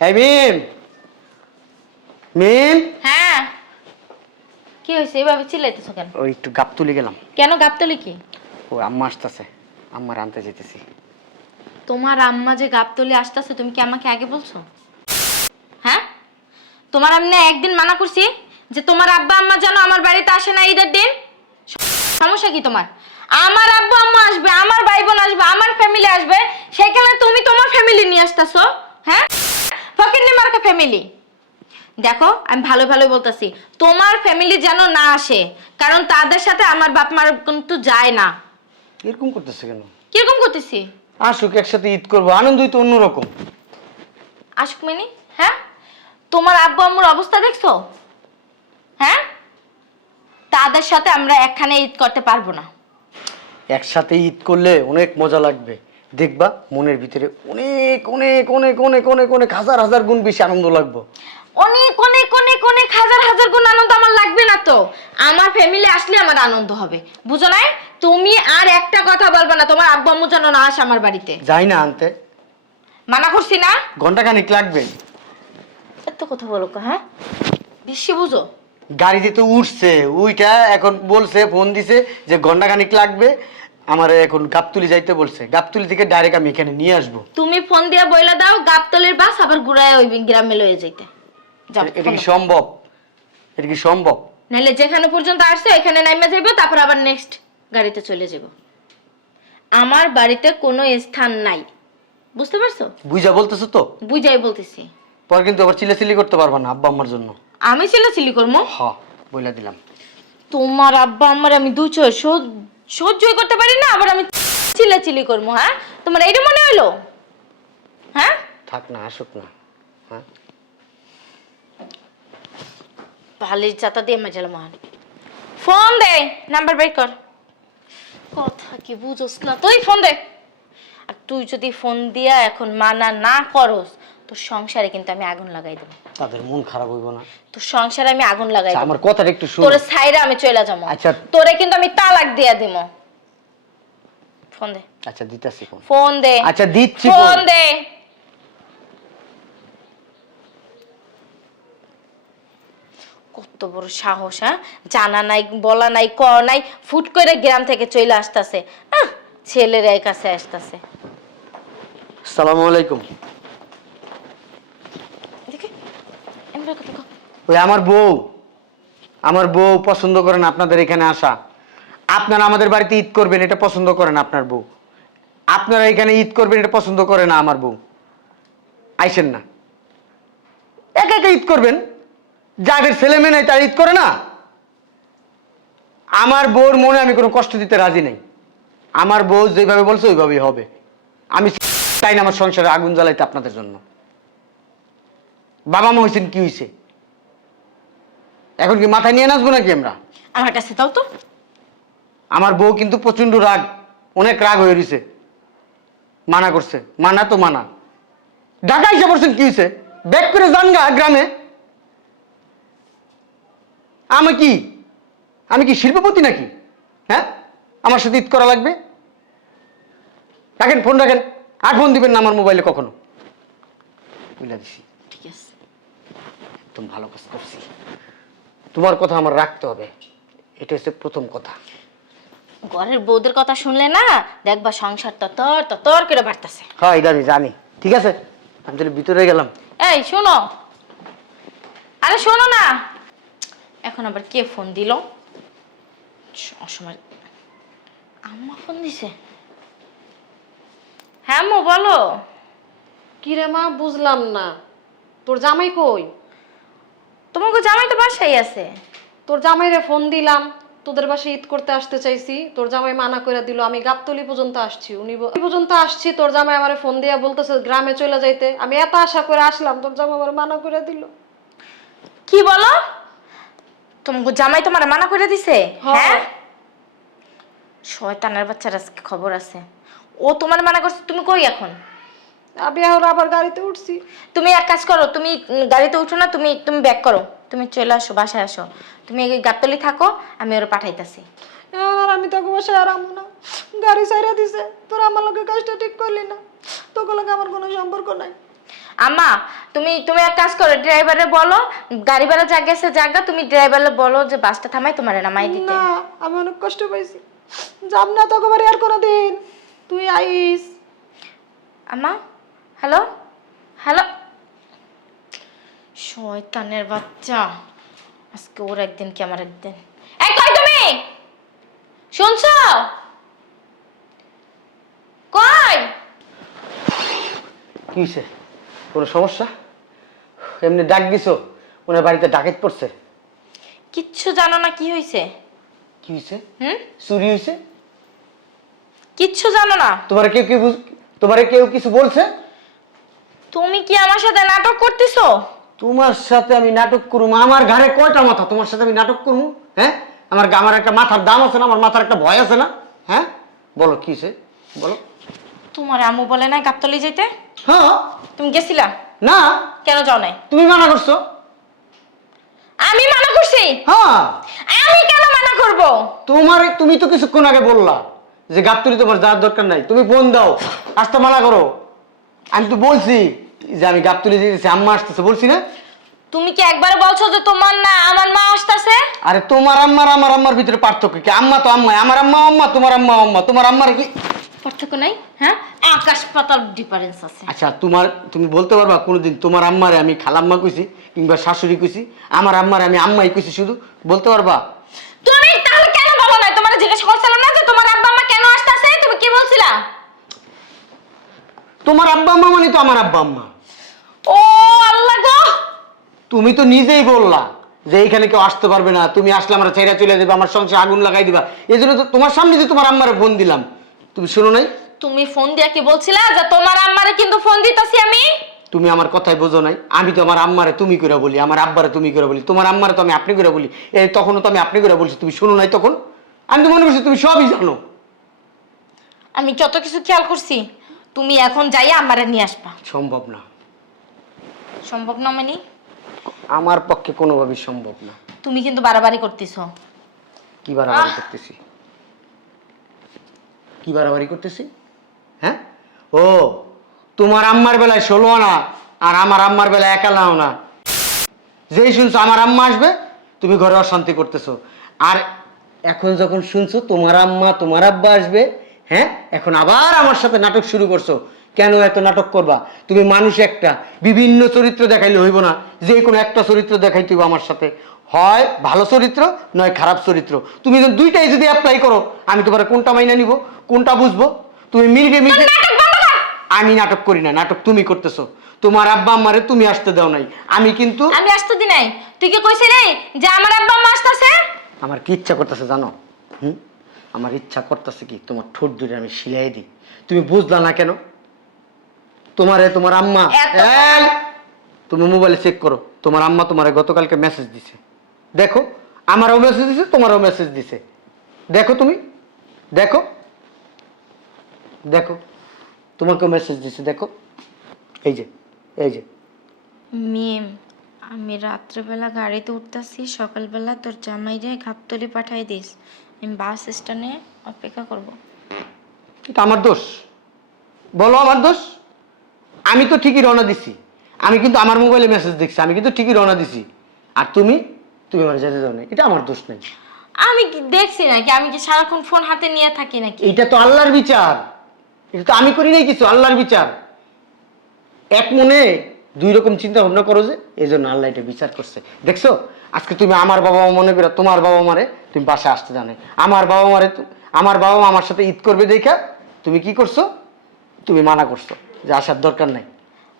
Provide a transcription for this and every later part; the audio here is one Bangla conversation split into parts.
এই মিম। মিম? হ্যাঁ। কি হয়েছে? এইভাবে চিল্লাইতেছো কেন? ওই একটু গাপ তুলে গেলাম। কেন গাবতলি কি? ও আম্মা আসতেছে। আম্মা যেতেছি তোমার আম্মা যে গাবতলি আসতেছে তুমি কি আমাকে আগে বলছো? হ্যাঁ? তোমার আমি না একদিন মানা করছি যে তোমার আব্বা আম্মা যেন আমার বাড়িতে আসে না ঈদের দিন। সমস্যা কি তোমার? আমার আব্বা আম্মা আসবে আমার ভাই বোন আসবে আমার ফ্যামিলি আসবে সেখানে তুমি তোমার ফ্যামিলি নিয়ে আসতেছো হ্যাঁ? ফকির মার্কা ফ্যামিলি দেখো আমি ভালো ভালো বলতেছি। তোমার ফ্যামিলি যেন না আসে কারণ তাদের সাথে আমার বাপ মার কিন্তু যায় না। এরকম করতেছে কেন? কীরকম করতেছি? আসুক একসাথে ঈদ করব আনন্দই তো অন্যরকম। আশুক মিনি হ্যাঁ? তোমার আব্বু আম্মুর অবস্থা দেখছ? হ্যাঁ? তাদের সাথে আমরা একখানে ঈদ করতে পারব না। একসাথে ঈদ করলে অনেক মজা লাগবে। দেখবা মনের ভিতরে অনেক অনেক অনেক অনেক অনেক অনেক হাজার হাজার গুণ বেশি আনন্দ লাগবো। অনেক অনেক অনেক অনেক হাজার হাজার গুণ আনন্দ আমার লাগবে না তো। আমার ফ্যামিলি আসলে আমার আনন্দ হবে। বুঝো নাই? তুমি আর একটা কথা বলবে না তোমার আব্বা আম্মু যেন না আসে আমার বাড়িতে। যাই না আনতে। মানা করছি না? ঘণ্টা খানিক লাগবে। এত কথা বলো কা, হ্যাঁ? বেশি বুঝো। গাড়িতে তো উঠছে উইটা এখন বলছে ফোন দিছে যে ঘণ্টা খানিক লাগবে। আমার এখন গাবতুলি যাইতে বলছে। গাবতুলি থেকে ডাইরেক্ট আমি এখানে নিয়ে আসব। তুমি ফোন দিয়া বইলা দাও গাবতলির বাস আবার ঘুরায় ওই গ্রামে লয়ে যাইতে। যাও এটা কি ফোন দাও। সম্ভব? এটা কি সম্ভব? নাহলে যেখানে পর্যন্ত আসছে এখানে নাইমে যাইব তারপর আবার নেক্সট গাড়িতে চলে যাব আমার বাড়িতে কোনো স্থান নাই। বুঝতে পারছ? বুঝা বলতেছো তো? বুঝাই বলতেছি। পর কিন্তু আবার চিল্লাচিল্লি করতে পারবা না আব্বা আম্মার জন্য। আমি চিল্লাচিল্লি করব? হ বইলা দিলাম। তোমার আব্বা আমার আমি দু চোর সহ্যই করতে পারি না আবার আমি চিল্লাচিল্লি করব হ্যাঁ? তোমার এইটা মনে হলো হ্যাঁ? থাক না আসুক না হ্যাঁ? ভালির চাতা দিয়ে মজা মহান। ফোন দে নাম্বার বের কর। কথা কি বুঝোস না তুই ফোন দে। আর তুই যদি ফোন দিয়া এখন মানা না করস তোর সংসারে কিন্তু আমি আগুন লাগাই দেবো। তাদের মন খারাপ হইব না। তোর সংসারে আমি আগুন লাগাই আচ্ছা, দেবো। আমার কথাটা একটু শুন তোরে সাইরে আমি চলে যাব। আচ্ছা। তোরে কিন্তু আমি তালাক দিয়া দিব ফোন দে। আচ্ছা দিতাছি ফোন। ফোন দে। আচ্ছা দিচ্ছি ফোন ফোন। দে। কত বড় সাহস হ্যাঁ? জানা নাই বলা নাই ক নাই ফুট করে গ্রাম থেকে চলে আসতেছে। ছেলের কাছে আসতেছে। আসসালামু আলাইকুম দেখে এমনি কথা কও। ওই আমার বউ আমার বউ পছন্দ করেন আপনাদের এখানে আসা। আপনারা আমাদের বাড়িতে ঈদ করবেন, এটা পছন্দ করেন আপনার বউ। আপনারা এখানে ঈদ করবেন, এটা পছন্দ করে না আমার বউ। আইসেন না। একা একা ঈদ করবেন? যাদের ছেলে মেয়ে নেই তারা ঈদ করে না? আমার বউর মনে আমি কোনো কষ্ট দিতে রাজি নেই। আমার বউ যেভাবে বলছে, ওইভাবেই হবে। আমি চাই না আমার সংসারে আগুন জ্বালাইতে আপনাদের জন্য। বাবা মা হয়েছেন কি হয়েছে এখন কি মাথায় নিয়ে নাচবো নাকি আমরা? আমার কাছে দাও তো। আমার বউ কিন্তু প্রচণ্ড রাগ অনেক রাগ হয়ে রয়েছে মানা করছে। মানা তো মানা। ঢাকা এসে পড়ছেন কি হয়েছে ব্যাক করে যান গা গ্রামে। আমি কি? আমি কি শিল্পপতি নাকি? হ্যাঁ? আমার সাথে ঈদ করা লাগবে? রাখেন ফোন রাখেন। আর ফোন দিবেন না আমার মোবাইলে কখনো। বুঝলা দিছি। ঠিক আছে। একদম ভালো কাজ করছি। তোমার কথা আমার রাখতে হবে। এটা হচ্ছে প্রথম কথা। ঘরের বউদের কথা শুনলে না দেখবা সংসার ততর ততর করে বাড়তেছে। হ্যাঁ এটা আমি জানি। ঠিক আছে? আমি তাহলে ভিতরে গেলাম। এই শোনো। আরে শোনো না। এখন আবার কে ফোন দিল? অসময় আম্মা ফোন দিছে? হ্যাঁ মো বলো। কিরে মা বুঝলাম না। তোর জামাই কই? তোমাকে জামাই তো বাসায় আছে? তোর জামাইরে ফোন দিলাম তোদের বাসায় ঈদ করতে আসতে চাইছি। তোর জামাই মানা করে দিল আমি গাবতলি পর্যন্ত আসছি। উনি পর্যন্ত আসছি তোর জামাই আমারে ফোন দিয়া বলতেছে গ্রামে চলে যাইতে। আমি এত আশা করে আসলাম তোর জামাই আমার মানা করে দিল। কি বলো? তোমাকে জামাই তোমার মানা করে দিছে? হ্যাঁ। হ্যাঁ? শয়তানের বাচ্চার আজকে খবর আছে। ও তোমার মানা করছে তুমি কই এখন? আমি এখন আবার গাড়িতে উঠছি। তুমি এক কাজ করো তুমি উম, গাড়িতে উঠো না তুমি তুমি ব্যাক করো। তুমি চলে আসো বাসায় আসো। তুমি এই গাবতলি থাকো আমি ওরা পাঠাইতাছি। এখন আর আমি তোকে বাসায় আর আমু না। গাড়ি সাইরা দিছে তোর আমার লোকের কাজটা ঠিক করলি না। তোকে লোকে আমার কোনো সম্পর্ক নাই। আম্মা তুমি তুমি এক কাজ করো ড্রাইভারে বলো গাড়ি ভাড়া যা গেছে জায়গা তুমি ড্রাইভারে বলো যে বাসটা থামাই তোমার নামাই দিতে। না আমি অনেক কষ্ট পাইছি। যাব না তোকে বাড়ি আর কোনোদিন। তুই আইস। আম্মা হ্যালো হ্যালো শয়তানের বাচ্চা। আজকে ওর একদিন কি আমার একদিন? এই কই তুমি? শুনছো? কই? কি কোনো সমস্যা? এমনি ডাক দিছো ওনার বাড়িতে ডাকাত পড়ছে। কিচ্ছু জানো না কি হয়েছে কি হয়েছে হুম? চুরি হয়েছে কিচ্ছু জানো না। তোমার কেউ কেউ বুঝ- তোমারে কেউ কিছু বলছে? তুমি কি আমার সাথে নাটক করতেছো? তোমার সাথে আমি নাটক করুম। আমার ঘরে কয়টা মাথা? তোমার সাথে আমি নাটক করব হ্যাঁ? আমার আমার একটা মাথার দাম আছে না আমার মাথার একটা ভয় আছে না হ্যাঁ? বলো কি হয়েছে বলো। তোমার আম্মু বলে না গাবতলি যেতে হ্যাঁ। তুমি গেছিলা? না। কেন যাও নাই? তুমি মানা করছ? আমি মানা করছি? হ্যাঁ। আমি কেন মানা করব? তোমার তুমি তো কিছুক্ষণ আগে বললা যে গাবতলি তোমার যাওয়ার দরকার নাই। তুমি ফোন দাও। আসতে মানা করো। আমি তো বলছি যে আমি গাবতলি যেতেছি আম্মা আসতেছে বলছি না? তুমি কি একবার বলছো যে তোমার না আমার মা আসতেছে? আরে তোমার আম্মার আমার আম্মার ভিতরে পার্থক্য কি? আম্মা তো আম্মা আমার আম্মা আম্মা তোমার আম্মা আম্মা তোমার আম্মার কি? পার্থক্য নাই হ্যাঁ? আকাশ পাতাল ডিফারেন্স আছে। আচ্ছা তোমার তুমি বলতে পারবা কোনোদিন তোমার আম্মারে আমি খালাম্মা কইছি কিংবা শাশুড়ি কইছি আমার আম্মারে আমি আম্মাই কইছি শুধু? বলতে পারবা? তুমি তাহলে কেন বলো না তোমার জিজ্ঞেস করছিলাম না যে তোমার আব্বা আম্মা কেন আসতেছে? তুমি কি বলছিলা? তোমার আব্বা আম্মা মানে তো আমার আব্বা আম্মা। ও আল্লাহ গো! তুমি তো নিজেই বললা যে এইখানে কেউ আসতে পারবে না তুমি আসলে আমরা ছেড়ে চলে যাবে আমার সংসারে আগুন লাগাই দিবা। এই জন্য তো তোমার সামনে যে তোমার আম্মারে ফোন দিলাম তুমি শুনো নাই? তুমি ফোন দিয়া কি বলছিলা যে তোমার আম্মারে কিন্তু ফোন দিতেছি আমি? তুমি আমার কথাই বোঝো নাই আমি তো আমার আম্মারে তুমি করে বলি আমার আব্বারে তুমি করে বলি তোমার আম্মারে তো আমি আপনি করে বলি এই তখনও তো আমি আপনি করে বলছি তুমি শুনো নাই তখন? আমি তো মনে করছি তুমি সবই জানো। আমি কত কিছু খেয়াল করছি তুমি এখন যাইয়া আমারে নিয়ে আসবা। সম্ভব না। সম্ভব না মানে? আমার পক্ষে কোনোভাবেই সম্ভব না। তুমি কিন্তু বাড়াবাড়ি করতেছো। কি বাড়াবাড়ি করতেছি? কি বাড়াবাড়ি করতেছি? হ্যাঁ? ও তোমার আম্মার বেলায় ষোলো আনা আর আমার আম্মার বেলায় একালাও না। যেই শুনছো আমার আম্মা আসবে তুমি ঘরে অশান্তি করতেছো। আর এখন যখন শুনছো তোমার আম্মা তোমার আব্বা আসবে হ্যাঁ? এখন আবার আমার সাথে নাটক শুরু করছ। কেন এত নাটক করবা? তুমি মানুষ একটা। বিভিন্ন চরিত্র দেখাইলে হইব না। যে কোনো একটা চরিত্র দেখাইতে হইব আমার সাথে। হয় ভালো চরিত্র নয় খারাপ চরিত্র। তুমি যদি দুইটাই যদি অ্যাপ্লাই করো আমি তোমার কোনটা মাইনা নিব কোনটা বুঝব? তুমি মিলবে মিলবে আমি নাটক করি না নাটক তুমি করতেছো। তোমার আব্বা আম্মারে তুমি আসতে দাও নাই। আমি কিন্তু আমি আসতে দি নাই। তুই কি কইছিলি যে আমার আব্বা আম্মা আসতেছে? আমার কি ইচ্ছা করতেছে জানো? হুম? আমার ইচ্ছা করতেছে কি তোমার ঠোঁট দুটো আমি সিলাই দিই। তুমি বুঝলা না কেন? তোমারে তোমার আম্মা। এই! তুমি মোবাইলে চেক করো। তোমার আম্মা তোমারে গতকালকে মেসেজ দিছে। দেখো আমারও মেসেজ দিছে তোমারও মেসেজ দিছে। দেখো তুমি দেখো। দেখো তোমাকেও মেসেজ দিছে দেখো। এই যে এই যে। মিম আমি রাত্রেবেলা গাড়িতে উঠতেছি সকালবেলা তোর জামাইরে ঘাপতলি পাঠাই দিস। আমি বাস স্ট্যান্ডে অপেক্ষা করব। এটা আমার দোষ। বলো আমার দোষ। আমি তো ঠিকই রওনা দিছি। আমি কিন্তু আমার মোবাইলে মেসেজ দেখছি। আমি কিন্তু ঠিকই রওনা দিছি। আর তুমি? তুমি আমার যেতে দাও না এটা আমার দোষ নেই। আমি কি দেখছি নাকি? আমি কি সারাক্ষণ ফোন হাতে নিয়ে থাকি নাকি? এটা তো আল্লাহর বিচার। এটা তো আমি করি নাই কিছু আল্লাহর বিচার। এক মনে দুই রকম চিন্তা ভাবনা করো যে এই জন্য আল্লাহ এটা বিচার করছে। দেখছ? আজকে তুমি আমার বাবা মা মনে করো তোমার বাবা মারে তুমি বাসায় আসতে জানে আমার বাবা মারে আমার বাবা মা আমার সাথে ঈদ করবে দেখা তুমি কি করছ? তুমি মানা করছ যে আসার দরকার নাই।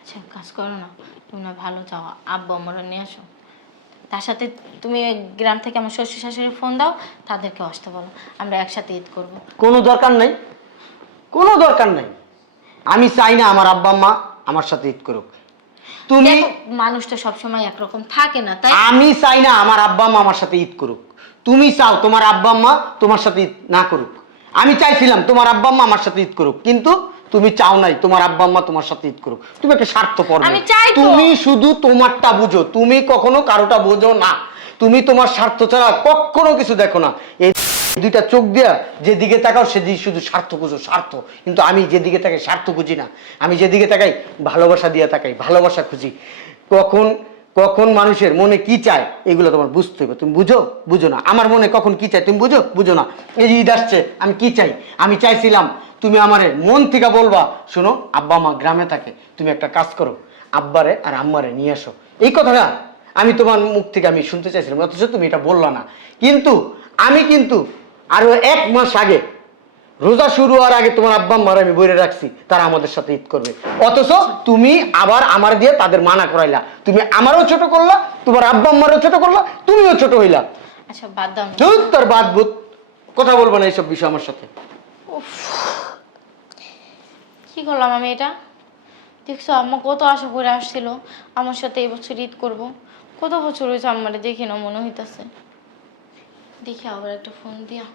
আচ্ছা কাজ করো না তুমি না ভালো যাও আব্বু আমরা নিয়ে আসো। তার সাথে তুমি গ্রাম থেকে আমার শ্বশুর শাশুড়ি ফোন দাও তাদেরকে আসতে বলো আমরা একসাথে ঈদ করব। কোনো দরকার নাই। কোনো দরকার নাই। আমি চাই না আমার আব্বা আম্মা আমার সাথে ঈদ করুক। তুমি দেখো মানুষ তো সবসময় একরকম থাকে না তাই আমি চাই না আমার আব্বা আম্মা আমার সাথে ঈদ করুক। তুমি চাও তোমার আব্বা আম্মা তোমার সাথে ঈদ না করুক। আমি চাইছিলাম তোমার আব্বা আম্মা আমার সাথে ঈদ করুক কিন্তু তুমি চাও নাই তোমার আব্বা আম্মা তোমার সাথে ঈদ করুক। তুমি একটা স্বার্থ আমি চাই তুমি শুধু তোমারটা বুঝো তুমি কখনো কারোটা বোঝো না। তুমি তোমার স্বার্থ ছাড়া কখনো কিছু দেখো না। দুইটা চোখ দিয়া যেদিকে তাকাও সেদিকে শুধু স্বার্থ খুঁজো, স্বার্থ। কিন্তু আমি যেদিকে তাকাই স্বার্থ খুঁজি না। আমি যেদিকে তাকাই ভালোবাসা দিয়ে তাকাই, ভালোবাসা খুঁজি। কখন কখন মানুষের মনে কি চায়, এগুলো তোমার বুঝতে হবে। তুমি বুঝো? বুঝো না। আমার মনে কখন কি চায়, তুমি বুঝো? বুঝো না। এই ঈদ আসছে, আমি কি চাই? আমি চাইছিলাম, তুমি আমারে মন থেকে বলবা, শোনো, আব্বা মা গ্রামে থাকে, তুমি একটা কাজ করো, আব্বারে আর আম্মারে নিয়ে আসো। এই কথাটা আমি তোমার মুখ থেকে আমি শুনতে চাইছিলাম, অথচ তুমি এটা বললা না। কিন্তু আমি কিন্তু আরও এক মাস আগে রোজা শুরু হওয়ার আগে তোমার আব্বা আম্মার আমি বইরে রাখছি তারা আমাদের সাথে ঈদ করবে। অথচ তুমি আবার আমার দিয়ে তাদের মানা করাইলা। তুমি আমারও ছোট করলা তোমার আব্বা আম্মারও ছোট করলা তুমিও ছোট হইলা। আচ্ছা বাদ দাও। তোর বাদ বুত কথা বলব না এইসব বিষয় আমার সাথে। কি করলাম আমি এটা? দেখছ আম্মা কত আশা করে আসছিল আমার সাথে এই বছর ঈদ করব। কত বছর হয়েছে আম্মারে দেখি না মনে হইতাছে। দেখি আবার একটা ফোন দিয়া।